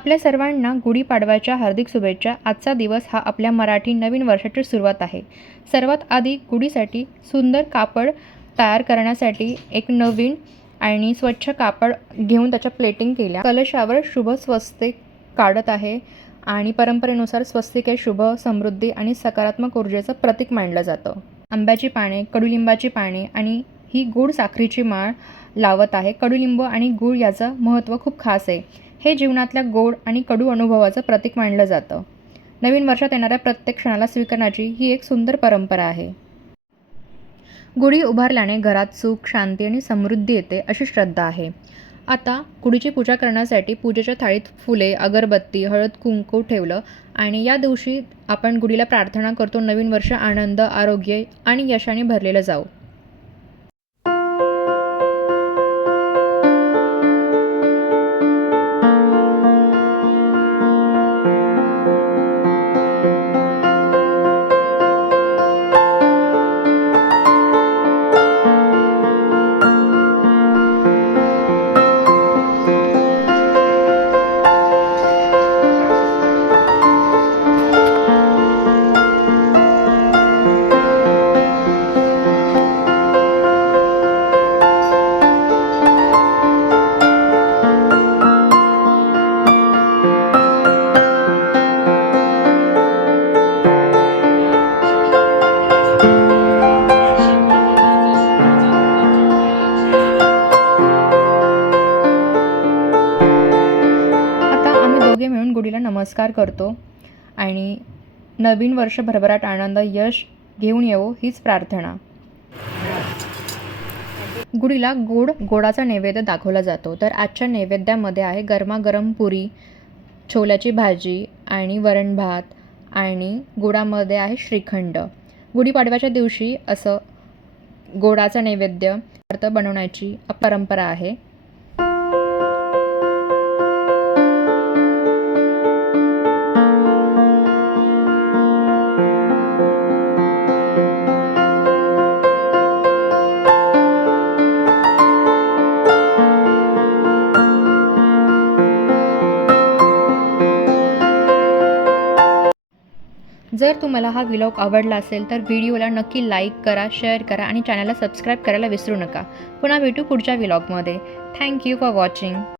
आपल्या सर्वांना गुढीपाडव्याच्या हार्दिक शुभेच्छा। आजचा दिवस हा आपल्या मराठी नवीन वर्षाची सुरुवात आहे। सर्वात आधी गुढीसाठी सुंदर कापड तयार करण्यासाठी एक नवीन आणि स्वच्छ कापड घेऊन त्याच्या प्लेटिंग केल्या। कलशावर शुभ स्वस्तिक काढत आहे आणि परंपरेनुसार स्वस्तिक हे शुभ, समृद्धी आणि सकारात्मक ऊर्जेचं प्रतीक मानलं जातं। आंब्याची पाने, कडुलिंबाची पाने आणि ही गोड साखरेची माळ लावत आहे। कडुलिंब आणि गूळ याचं महत्त्व खूप खास आहे। हे जीवनातल्या गोड आणि कडू अनुभवाचं प्रतीक मानलं जातं। नवीन वर्षात येणाऱ्या प्रत्येक क्षणाला स्वीकारण्याची ही एक सुंदर परंपरा आहे। गुढी उभारल्याने घरात सुख, शांती आणि समृद्धी येते अशी श्रद्धा आहे। आता गुढीची पूजा करण्यासाठी पूजेच्या थाळीत फुले, अगरबत्ती, हळद, कुंकू ठेवलं आणि या दिवशी आपण गुढीला प्रार्थना करतो, नवीन वर्ष आनंद, आरोग्य आणि यशाने भरलेलं जावो। आता आम्ही दोघे मिळून गुढीला नमस्कार करतो आणि नवीन वर्ष भरभराट आनंद, यश घेऊन येवो हीच प्रार्थना। गुढीला गोडाचा नैवेद्य दाखवला जातो। तर आजच्या नैवेद्यामध्ये आहे गरमागरम पुरी, छोल्याची भाजी आणि वरण भात आणि गुळामध्ये आहे श्रीखंड। गुढीपाडव्याच्या दिवशी असं गोडाचा नैवेद्य पदार्थ बनवण्याची परंपरा आहे। जर तुम्हाला हा व्लॉग आवडला असेल तर व्हिडिओला नक्की लाईक करा, शेअर करा आणि चॅनलला सबस्क्राईब करायला विसरू नका। पुन्हा भेटू पुढच्या व्लॉगमध्ये। Thank you for watching.